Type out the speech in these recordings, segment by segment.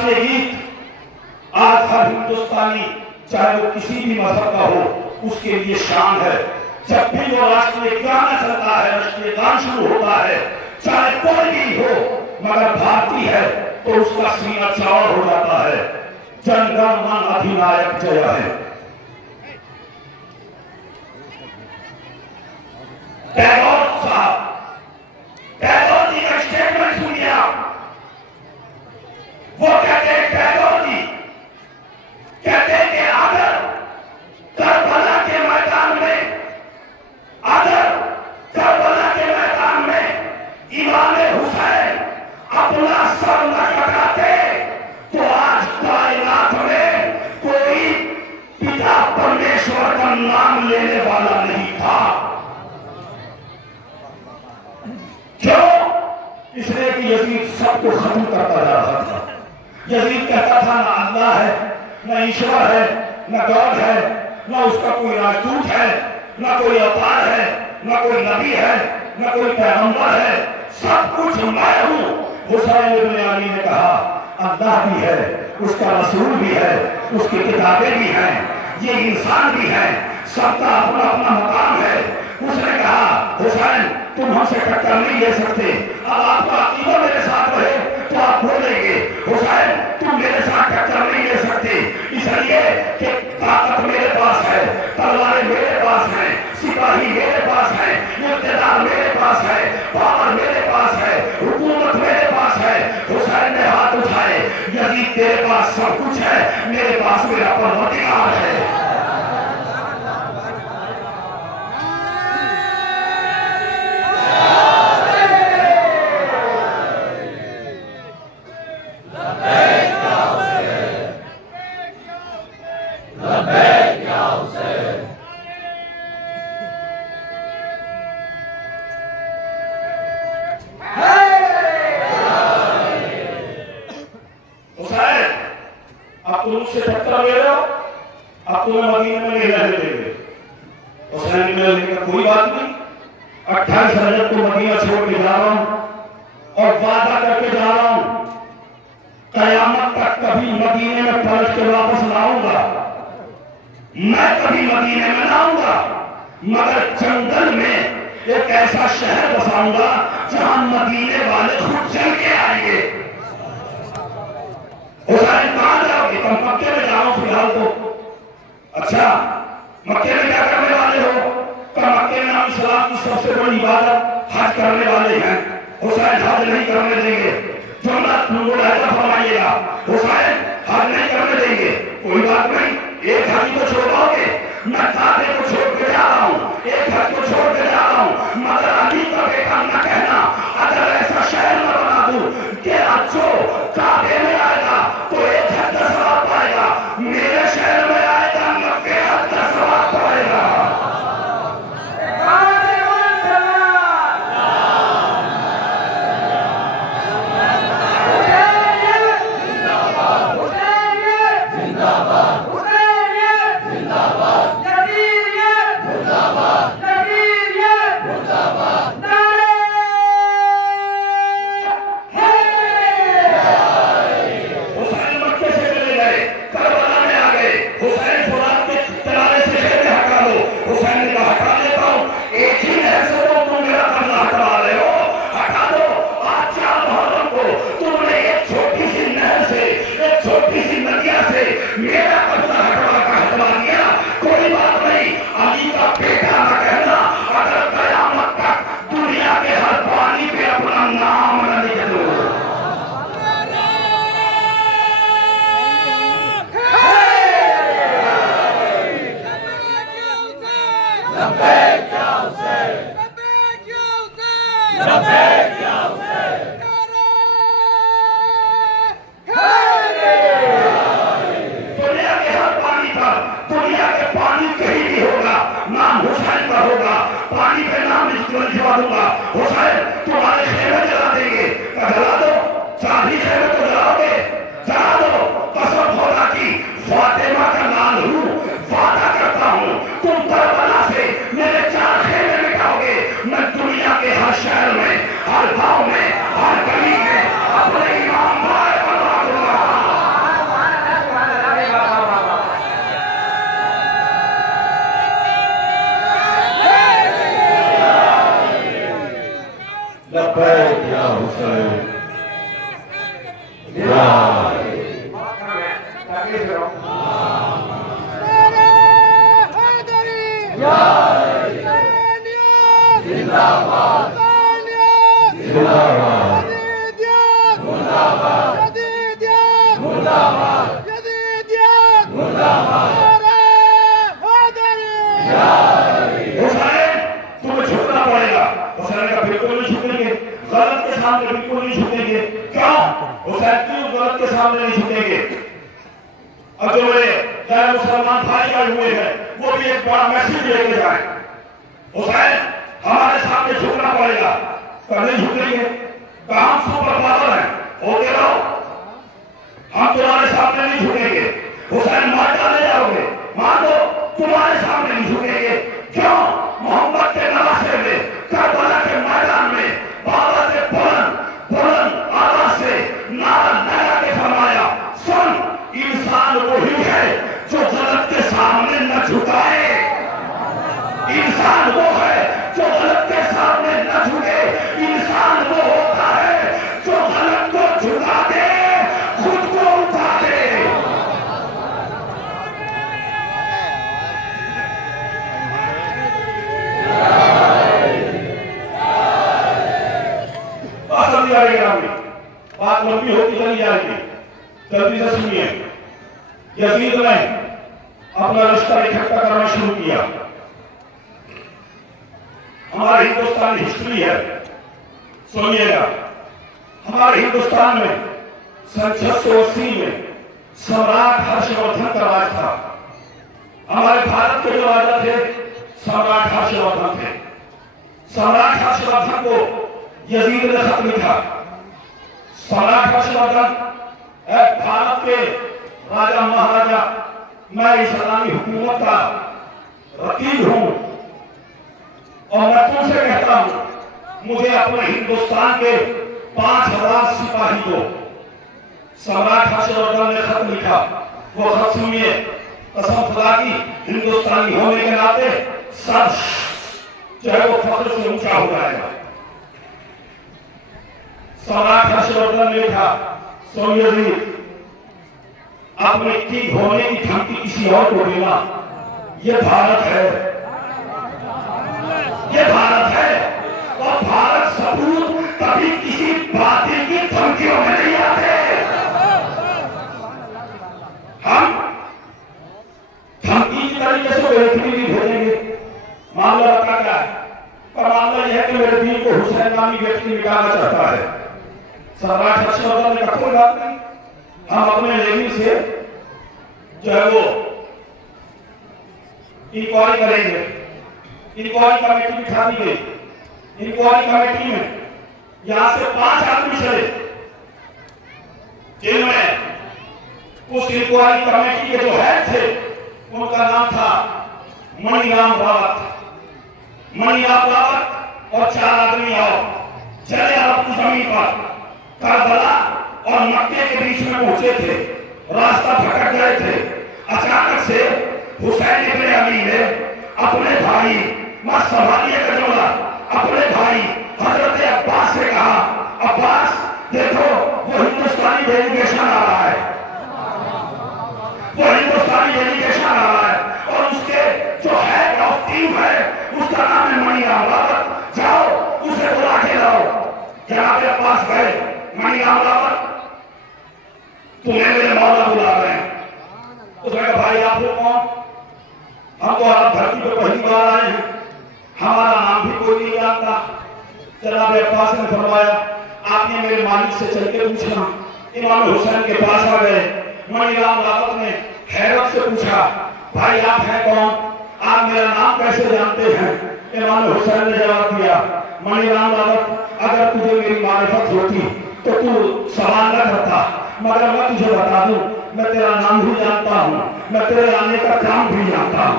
राष्ट्रीय गीत आज हर हिंदुस्तानी चाहे वो किसी भी मजहब का हो उसके लिए शान है। जब भी वो राष्ट्रीय गाना चलता है, राष्ट्रीय गान शुरू होता है, चाहे कोई भी हो मगर भारतीय है तो उसका सीना चौड़ा हो जाता है। जन गण मन अधिनायक जय है। टैगोर साहब, टैगोर जी का स्टेटमेंट सुनिए आप। वो कहते हैं, टैगोर जी कहते हैं कि अगर करबला के मैदान में, अगर करबला के मैदान में इमाम हुसैन अपना सर न कटाते तो आज कायनात में कोई पिता परमेश्वर का नाम लेने वाला नहीं था। क्यों? इसलिए कि यजीद सबको खत्म करता जा रहा था। यजीद कहता था ना अल्लाह है, न ईश्वर है, न गॉड है, न उसका कोई राजदूत है, न कोई अवतार है, न कोई नबी है, न कोई पैगंबर है, सब कुछ मैं हूं। हुसैन इब्न अली ने कहा अल्लाह भी है, उसका रसूल भी है, उसकी किताबें भी हैं, ये इंसान भी है, सबका अपना अपना मकाम है। उसने कहा हुसैन तुम हमसे टक्कर नहीं ले सकते, अब आपका अकीदा मेरे साथ रहे तो आप बोलेंगे। हुसैन तुम मेरे साथ टक्कर नहीं ले सकते इसलिए कि ताकत मेरे पास है, तलवारें मेरे पास है, सिपाही मेरे पास है, इक़्तिदार मेरे पास है, पावर मेरे पास है, हुकूमत मेरे पास है। हुसैन ने हाथ उठाए, यजीद तेरे पास सब कुछ है, मेरे पास मेरा परवरदिगार है। आप तुम उससे टक्कर ले रहे हो, आप तुम्हें मदीने में नहीं रहने देंगे। हुसैन ने लेकर कोई बात नहीं, 28 रजब को मदीना छोड़ के जा रहा हूं और वादा करके जा रहा हूं कयामत तक कभी मदीने में पलट के वापस ना आऊंगा। मैं कभी मदीने में ना आऊंगा मगर जंगल में एक ऐसा शहर बसाऊंगा जहां मदीने वाले खुद चल के आएंगे। हुसैन कहां जाओगे? तुम मक्के में जाओ फिलहाल तो। अच्छा मक्के में क्या करने वाले हो? तो मक्के में हम इस्लाम की सबसे बड़ी इबादत हज करने वाले हैं। हुसैन हज नहीं करने देंगे, जो मुलायदा फरमाइएगा। हुसैन हज नहीं करने देंगे, कोई बात नहीं, एक हज को छोड़ोगे, मैं काबे को छोड़ के जा रहा हूँ, एक हज को छोड़ के जा रहा हूँ, मगर अली का बेटा न कहना अगर ऐसा शहर न बना दूं कि अच्छो काबे में आएगा तो एक हज का सवाब पाएगा, मेरे शहर में आएगा 90 हज का सवाब पाएगा। हुसैन तुम्हारे खेमे जला देंगे, जला दो, चाबी खेमे तो जलाओगे, जला दो। कसम खुदा की फातिमा का लाल हूँ, वादा करता हूँ तुम करबला से मेरे 4 खेमे मिटाओगे। मैं दुनिया के हर शहर में, हर गांव में, हर गली में अपने इमाम भाई बनवा दूंगा। तुम्हें झुकना पड़ेगा। हुसैन का बिल्कुल नहीं झुकेंगे, गलत के सामने बिल्कुल नहीं झुकेंगे। क्यों? हुसैन क्यों गलत के सामने नहीं झुकेंगे? और जो मेरे गैर मुसलमान भाई आए हुए हैं वो भी एक बड़ा मैसेज लेके जाए। हुसैन हमारे सामने झुकना पड़ेगा, तो नहीं झुकेंगे। काम सुपर पावर है, होते रहो, हम तुम्हारे सामने नहीं झुकेंगे। हुसैन मार डाले जाओगे, मान लो तुम्हारे सामने नहीं झुकेंगे। क्यों? मोहम्मद के नवासे में करबला के मैदान में बाबा से बुलंद बुलंद आवाज से नारा लगा के फरमाया, सुन, इंसान वही है जो गलत के सामने न झुकाए। इंसान वो है जो गलत के सामने न झुके। इंसान वो होता है जो गलत को झुका दे, खुद को उठा दे। बात लंबी होती चली जाएगी, जल्दी से सुनिए। यजीद ने अपना रिश्ता इकट्ठा करना शुरू किया। हमारे हिंदुस्तान की हिस्ट्री है, सुनिएगा। हमारे हिंदुस्तान में सन 680 में सम्राट हर्षवर्धन का राज था। हमारे भारत के जो राजा थे सम्राट हर्षवर्धन थे। सम्राट हर्षवर्धन को यजीद ने खत लिखा। सम्राट हर्षवर्धन भारत के राजा महाराजा, मैं इस्लामी हुकूमत का वकील हूं और मैं तुमसे कहता हूं मुझे अपने हिंदुस्तान के 5000 सिपाही दो। सम्राट हर्षवर्धन ने खत लिखा। वो खत सुनिए, कसम खुदा की हिंदुस्तानी होने के नाते सब जो है वो फख्र से ऊंचा हो जाएगा। सम्राट हर्षवर्धन ने लिखा, सुन यजीद, अपने ठीक होने की धमकी किसी और को देना, ये भारत है, ये भारत है। और भारत सबूत कभी किसी बातिल की धमकियों में नहीं आते। हम धमकी की तरीके से व्यक्ति भी भेजेंगे। मामला रखा क्या है? पर मामला यह है कि मेरे दिल को हुसैन नामी व्यक्ति मिटाना चाहता है। सम्राट हर्षवर्धन ने कहा कोई बात नहीं, हम अपने लेविन से जो है वो इंक्वायरी करेंगे। इंक्वायरी कमेटी बिठा दी गई। इंक्वायरी कमेटी में यहां से 5 आदमी चले, जिनमें उस इंक्वायरी कमेटी के जो हेड थे उनका नाम था मणिराम रावत। मणिराम रावत और 4 आदमी और चले अरब जमीन पर करबला और मक्के के बीच में पहुंचे थे। रास्ता भटक गए थे। अचानक से हुसैन इब्ने अली ने अपने भाई, मत संभालिए कजोला, अपने भाई हजरत अब्बास से कहा, अब्बास देखो वो हिंदुस्तानी डेलीगेशन आ रहा है, वो हिंदुस्तानी डेलीगेशन आ रहा है और उसके जो हेड ऑफ टीम है उसका नाम है मणिराम रावत। जाओ उसे बुला के लाओ। जनाब अब्बास गए। मणिराम रावत, तुम्हें मेरे मौला बुला रहे हैं। उसने कहा भाई आप लोग कौन? हम तो अरब धरती पे पहली बार आए हैं, हमारा नाम भी कोई नहीं जानता। जनाब अब्बास ने फरमाया आपने मेरे मालिक से चल के पूछना। इमाम हुसैन के पास आ गए। मणिराम रावत ने हैरत से पूछा भाई आप हैं कौन? आप मेरा नाम कैसे जानते हैं? इमाम हुसैन ने जवाब दिया, मणिराम रावत अगर तुझे मेरी मारिफत होती तो तू सवाल न करता, मगर मैं तुझे बता दूं मैं तेरा नाम भी जानता हूं, मैं तेरे आने का काम भी जानता हूं,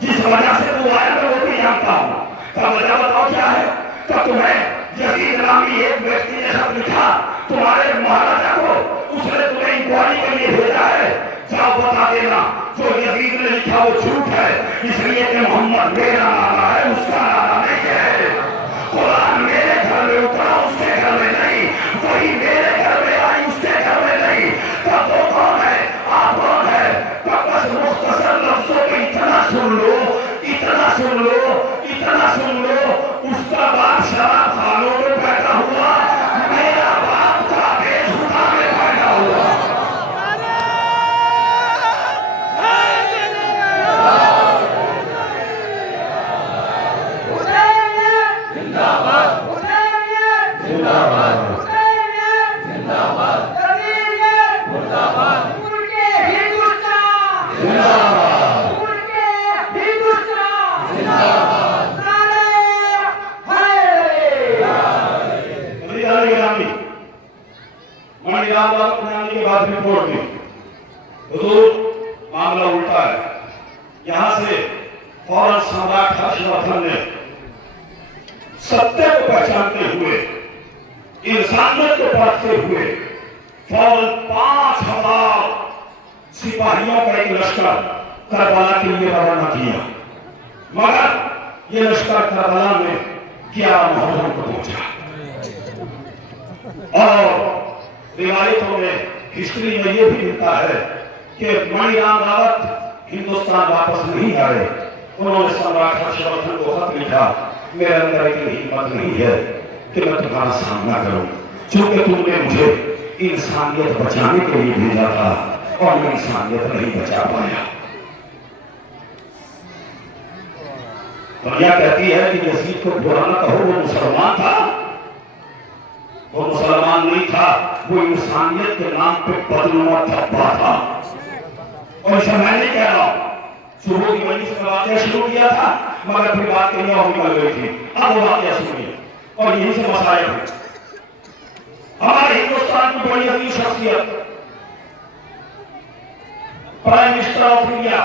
जिस वजह से तू आया मैं वो भी जानता हूं। तो वजह बताओ क्या है? तो तुम्हें यजीद नामी एक व्यक्ति ने खत लिखा तुम्हारे महाराजा को, उसने तुम्हें इंक्वायरी के लिए भेजा है। जाओ बता देना जो यजीद ने लिखा वो झूठ है, इसलिए कि मोहम्मद मेरा नारा है, उसका नारा नहीं है। कुरान मेरे घर में उतरा, उसके घर में नहीं, वही मेरे घर में आई बगावत बनाने के बाद रिपोर्ट दी, हुजूर मामला उल्टा है। यहां से फौरन सम्राट हर्षवर्धन ने सत्य को पहचानते हुए, इंसानियत को परखते हुए फौरन 5000 सिपाहियों का एक लश्कर करबला के लिए रवाना किया। मगर ये लश्कर करबला में 11 मुहर्रम को पहुंचा और रिवायतों में, हिस्ट्री में यह भी मिलता है कि मणिराम रावत हिंदुस्तान वापस नहीं आए। उन्होंने सम्राट हर्षवर्धन को खत लिखा, मेरे अंदर इतनी हिम्मत नहीं है कि मैं तुम्हारा सामना करूं, क्योंकि तुमने मुझे इंसानियत बचाने के लिए भेजा था और मैं इंसानियत नहीं बचा पाया। दुनिया कहती है कि यजीद को बुरा न कहो, वो मुसलमान था। वो मुसलमान नहीं था, वो इंसानियत के नाम पे बदनुमा धब्बा था। और इसे मैं नहीं कह रहा हूं, सुबह की वजह से वाकया शुरू किया था, मगर फिर बात कहीं और निकल गई थी। अब वो वाकया सुनिए और यहीं से मसाया है। हमारे हिंदुस्तान की बड़ी अजीम शख्सियत, prime minister of India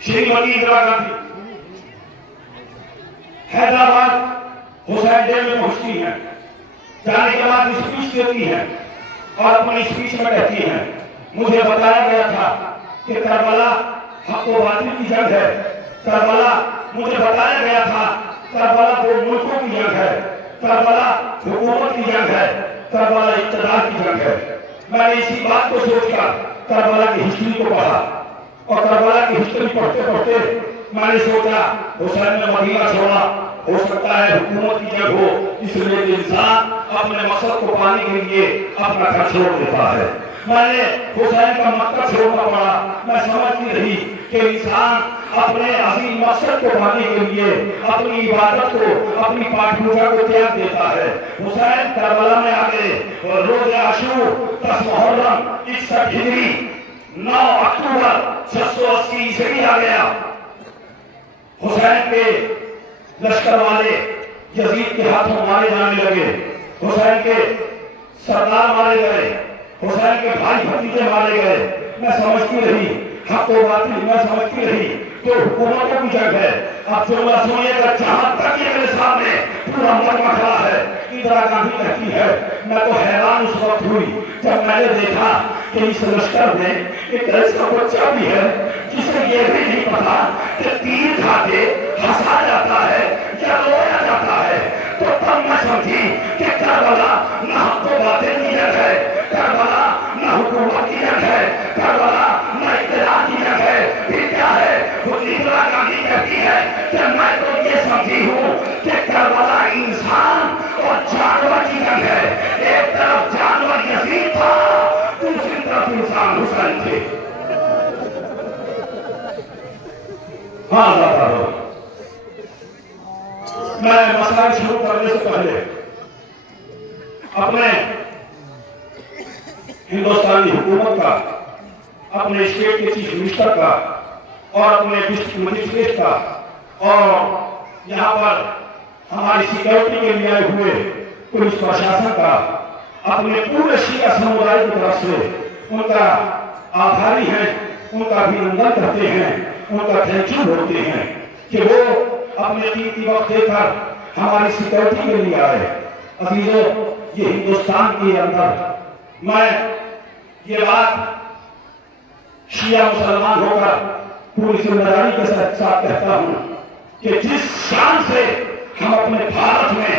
Shrimati Indira Gandhi Hyderabad Hussain day में पहुंचती हैं। जाने के बाद स्पीच देती हैं और अपनी स्पीच में कहती हैं, मुझे बताया गया था कि करबला हक व बातिल की जंग है। करबला मुझे बताया गया था, करबला दो मुल्कों की जंग है, करबला हुकूमत की जंग है, करबला इक़्तिदार की जंग है। मैंने इसी बात को सोचकर करबला की हिस्ट्री को पढ़ा और करबला की हिस्ट्री पढ़ते पढ़ते मैंने सोचा, हुसैन ने मदीना छोड़ा, हो सकता है हुकूमत की जंग हो, इसलिए इंसान अपने मकसद को पाने के लिए अपना घर छोड़ देता है। मैंने हुसैन का मक्का छोड़ना पड़ा। मैं समझती रही कि इंसान अपने अजीम मकसद को पाने के लिए अपनी इबादत को, अपनी पाठ पूजा को त्याग देता है। हुसैन करबला में आ गए और रोज़े आशूर 10 मुहर्रम 61 हिजरी 9 अक्टूबर 680 ईस्वी आ गया। हुसैन के लश्कर वाले यजीद के हाथों मारे जाने लगे, हुसैन के सरदार मारे गए, हुसैन के भाई भतीजे मारे गए। मैं समझती रही हक व बातिल, मैं समझती रही तो हुकूमतों की जंग है। अब जुमला सुनिएगा, जहां तक ये मेरे सामने पूरा मरमा खड़ा है। इंदिरा गांधी कहती है, मैं तो हैरान उस वक्त हुई जब मैंने देखा कि इस लश्कर में एक ऐसा बच्चा भी है जिसे ये भी नहीं पता कि तीर खाते हंसा जाता है या रोया जाता है। तो तब मैं समझी कि करबला न हक व बातिल की जंग है, करबला न हुकूमत की जंग है, करबला न इक़्तिदार की जंग है। फिर क्या है? वो इंदिरा गांधी कहती है कि मैं तो ये समझी हूँ कि करबला इंसान और जानवर की जंग है। एक तरफ जानवर यजीद था, दूसरी तरफ इंसान हुसैन थे। हाँ दादा, मैं मसला शुरू करने से पहले अपने हिंदुस्तानी हुकूमत का, अपने स्टेट के चीफ मिनिस्टर का और अपने डिस्ट्रिक्ट मजिस्ट्रेट का और यहाँ पर हमारी सिक्योरिटी के लिए आए हुए पुलिस प्रशासन का, अपने पूरे शिया समुदाय की तरफ से उनका आभारी हैं, उनका अभिनंदन करते हैं, उनका थैंक यू बोलते हैं कि वो अपने कीमती वक्त देकर हमारी सिक्योरिटी के लिए आए। अजीजों, ये हिंदुस्तान के अंदर मैं ये बात शिया मुसलमान होकर पूरी जिम्मेदारी के साथ कहता हूं कि जिस शान से हम अपने भारत में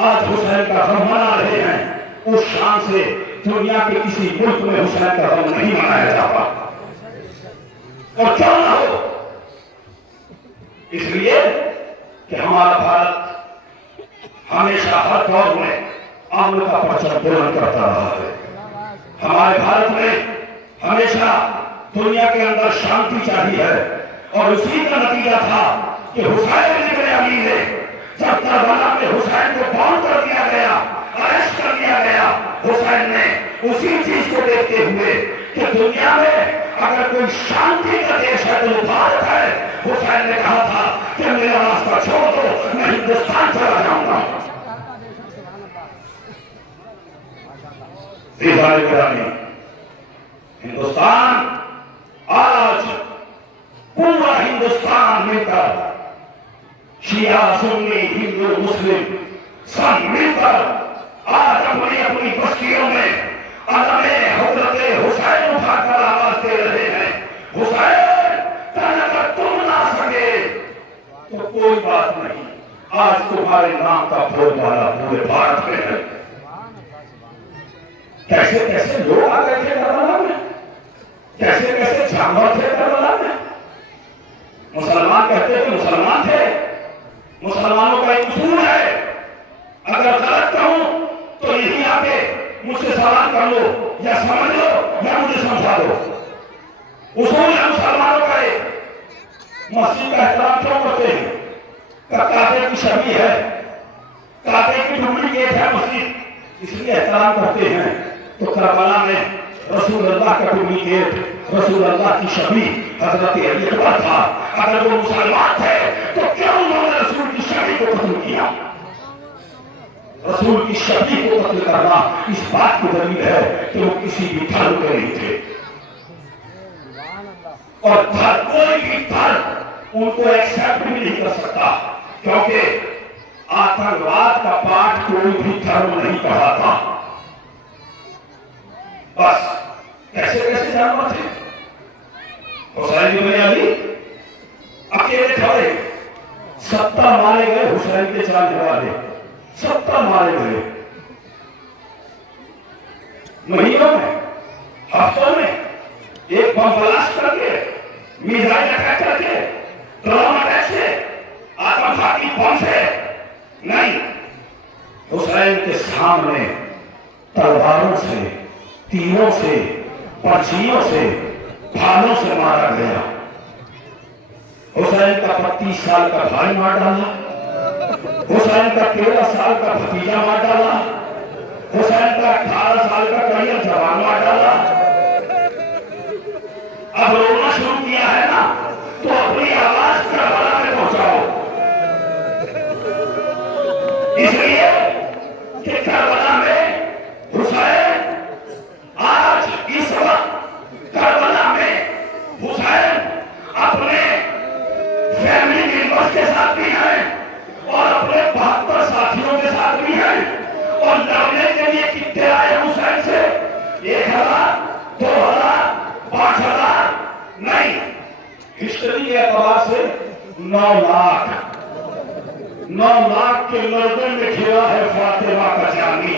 आज हुसैन का गम मना रहे हैं, उस शान से दुनिया के किसी मुल्क में हुसैन का गम नहीं मनाया जाता। और क्यों ना हो, इसलिए कि हमारा भारत हमेशा हर दौर में अमन का परचम बुलंद करता रहा है। हमारे भारत में हमेशा दुनिया के अंदर शांति चाहिए है और उसी का नतीजा था कि हुसैन इब्न अली ने जब करबला में हुसैन को बॉम्ब कर दिया गया, अरेस्ट कर दिया गया, हुसैन ने उसी चीज को देखते हुए कि दुनिया में अगर कोई शांति का देश है तो भारत है, हुसैन ने कहा था कि मेरा रास्ता छोड़ दो, मैं हिंदुस्तान चला जाऊंगा। हिंदुस्तान आज पूरा हिंदुस्तान मिलकर, शिया सुन्नी हिंदू मुस्लिम सब मिलकर आज अपनी अपनी बस्तियों में अदमे हजरत हुसैन उठाकर आवाज दे रहे हैं। हुसैन अगर तुम ना सके तो कोई बात नहीं, आज तुम्हारे नाम का बोलबाला पूरे भारत में है। कैसे कैसे लोग आ गए थे करबला में, कैसे कैसे जानवर थे करबला में। मुसलमान कहते थे मुसलमान थे, मुसलमानों का एक उसूल है, अगर गलत कहूं तो यही आके मुझसे सवाल कर लो या समझ लो या मुझे समझा दो। उसूल है मुसलमानों का एक। मस्जिद का एहतराम क्यों करते हैं? काबे की छवि है, काबे की डुप्लीकेट है मस्जिद, इसलिए एहतराम करते हैं। तो करबला में रसूल अल्लाह का डुप्लीकेट, रसूल अल्लाह की छवि हजरत अली अकबर था। अगर वो मुसलमान थे तो क्यों उन्होंने रसूल की छवि को कत्ल किया? रसूल की छवि को कत्ल करना इस बात की दलील है कि वो किसी भी धर्म के नहीं थे, और कोई भी धर्म उनको एक्सेप्ट भी नहीं कर सकता, क्योंकि आतंकवाद का पाठ कोई भी धर्म नहीं पढ़ा था। बस कैसे कैसे जानवर थे। हुसैन इब्न अली अकेले खड़े, 70 मारे गए हुसैन के चलाने वाले, 70 मारे गए। महीनों में, हफ्तों में एक बम ब्लास्ट करके, मिसाइल अटैक करके, ड्रोन अटैक से, आत्मघाती बम से नहीं, हुसैन के सामने तलवारों से, तीरों से, पर्चियों से, भालों से मारा गया। हुसैन का 35 साल का भाई मार डाला, हुसैन का 13 साल का भतीजा मार डाला, हुसैन का 18 साल का करियर जवान मार डाला। अब रोना शुरू किया है ना, तो अपनी आवाज करबला में पहुंचाओ, इसलिए कि करबला में हुसैन, आज इस वक्त करबला में हुसैन अपने फैमिली मेंबर्स के साथ भी हैं और अपने 72 साथियों के साथ भी हैं, और लड़ने के लिए कितने आए हुसैन से? 1000, 2000, 5000 नहीं, हिस्ट्री के एतबार से 9 लाख, 9 लाख के लड़ने में घिरा है फातिमा का जानी।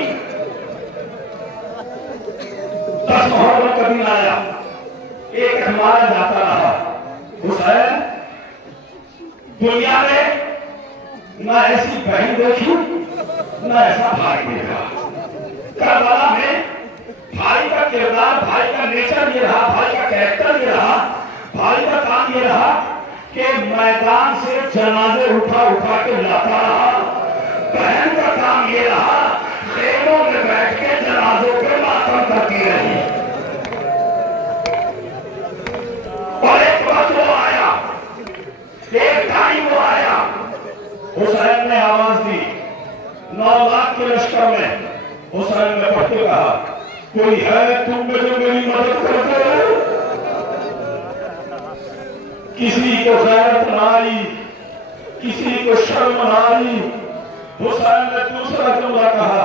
10 मुहर्रम का दिन आया, एक हमारा जाता रहा। हुसैन दुनिया में ना ऐसी बहन देखी, ना ऐसा भाई देखा। करबला में भाई का किरदार, भाई का नेचर ये रहा, भाई का कैरेक्टर ये रहा, भाई का काम ये रहा कि मैदान से जनाजे उठा उठा के लाता रहा। बहन का काम ये रहा खेलों में बैठ के जनाजों पे मातम करती रही। और एक वक्त वो आया, एक टाइम वो आया, हुसैन ने आवाज दी, 9 लाख के लश्कर में हुसैन ने पढ़ के कहा, कोई है तुम में जो मेरी मदद करते हो? किसी को गैरत न आई, किसी को शर्म न आई। हुसैन ने दूसरा जुमला कहा,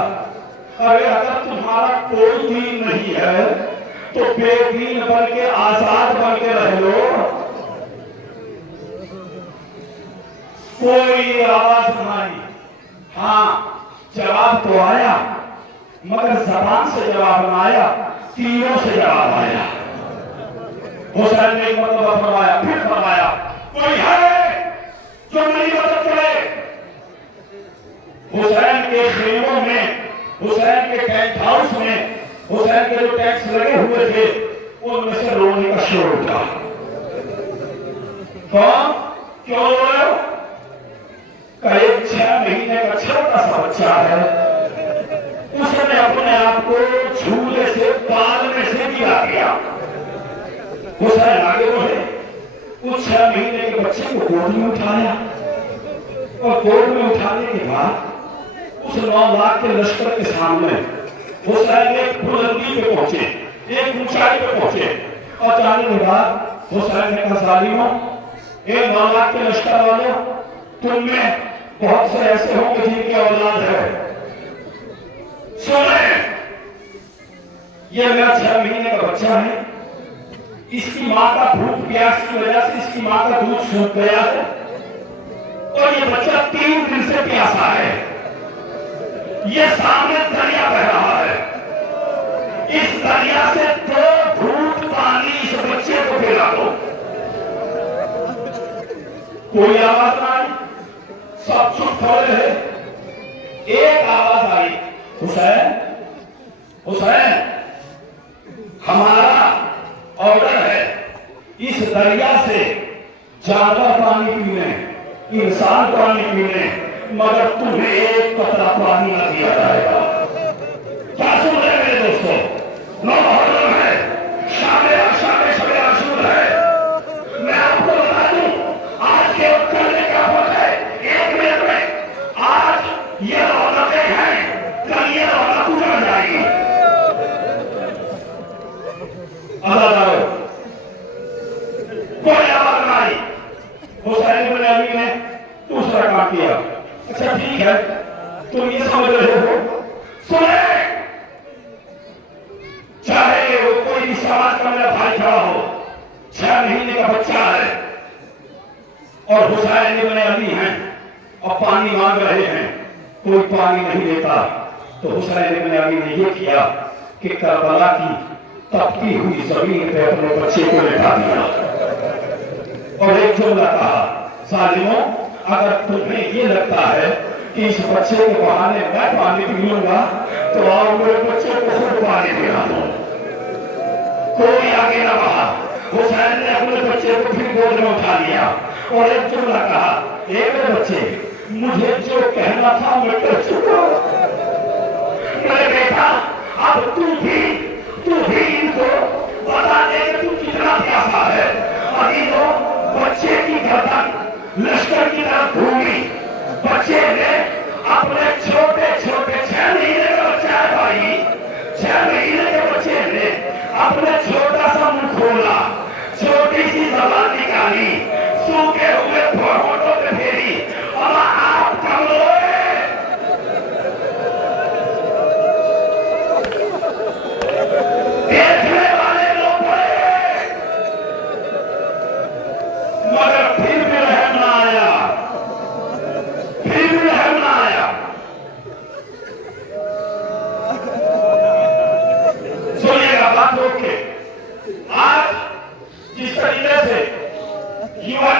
अरे अगर तुम्हारा कोई दीन नहीं है तो बेदीन बन के, आजाद बन के रह लो। कोई आवाज न आई। हाँ, जवाब तो आया, मगर जबान से जवाब न आया, तीरों से जवाब आया। हुसैन ने एक मतलब फरमाया, फिर फरमाया, कोई है जो मेरी मदद करे? हुसैन के खेमों में, हुसैन के टेंट हाउस में, हुसैन के जो टैक्स लगे हुए थे, उनमें से रोने का शोर उठा। कौन? क्यों रो रहे हो? कई 6 महीने का छोटा सा बच्चा है, उसने अपने आप को झूले से, पालने से गिरा दिया। हुसैन आगे बढ़े, उस 6 महीने के बच्चे को गोद में उठाया, और गोद में उठाने के बाद उस 9 लाख के लश्कर के सामने हुसैन ने बुलंदी पे पहुंचे, एक ऊंचाई पे पहुंचे। और जाने के बाद हुसैन ने कहा, जालिमों, एक 9 लाख के लश्कर वालों, तुम में बहुत से ऐसे होंगे जिनकी औलाद है, सुने, ये मेरा 6 महीने का बच्चा है, इसकी मां का भूख प्यास की वजह से इसकी मां का दूध सूख गया है और ये बच्चा 3 दिन से प्यासा है। ये सामने दरिया बह रहा है, इस दरिया से 2 घूंट पानी इस बच्चे को पिला दो। कोई आवाज ना आई, सब चुप खड़े रहे। एक आवाज आई, हुसैन, हुसैन, हमारा ऑर्डर है, इस दरिया से जानवर पानी पीने, इंसान पानी पीने, मगर तुम्हें एक कतरा पानी न दिया जाएगा। क्या सुन रहे मेरे दोस्तों? 9 मुहर्रम है, शामे शबे आशूर है। मैं आपको बता दूं, आज के करने का वक्त है, 1 मिनट में आज ये रौनकें हैं, कल ये रौनक उजड़ जाएगी। अल्लाह कोई आवाज ना आई। हुसैन इब्न अली ने दूसरा काम किया। अच्छा ठीक है, तुम ये समझ रहे हो, सुने, चाहे वो कोई भी समाज का मेरा भाई खड़ा हो, 6 महीने का बच्चा है और हुसैन इब्न अली हैं और पानी मांग रहे हैं, कोई पानी नहीं देता, तो हुसैन इब्न अली ने यह किया कि करबला की तपती हुई जमीन पे अपने बच्चे को लेटा दिया और एक जुमला कहा, जालिमों, अगर तुम्हें ये लगता है कि इस बच्चे के बहाने मैं पानी पी लूंगा, तो आओ मेरे बच्चे को खुद पानी पिला दो। कोई आगे ना बढ़ा। हुसैन ने अपने बच्चे को फिर गोद में उठा लिया और एक जुमला कहा, मेरे बच्चे, मुझे जो कहना था मैं कह चुका। मेरे बेटा, अब तू भी इनको बता दे कि तू कितना प्यासा है। अभी तो बच्चे की गर्दन लश्कर की तरफ घूमी। बच्चे ने अपने छोटे 6 महीने का बच्चा है भाई, 6 महीने के बच्चे ने अपने छोटा सा मुंह खोला, छोटी सी जबान निकाली, सूखे हुए होठों पे फेरी और आप कमलोए, देखने वाले लोग बड़े, मगर फिर भी रहम ना आया, फिर भी रहम ना आया। सुनिएगा बात रोक के, आज जिस तरीके से युवा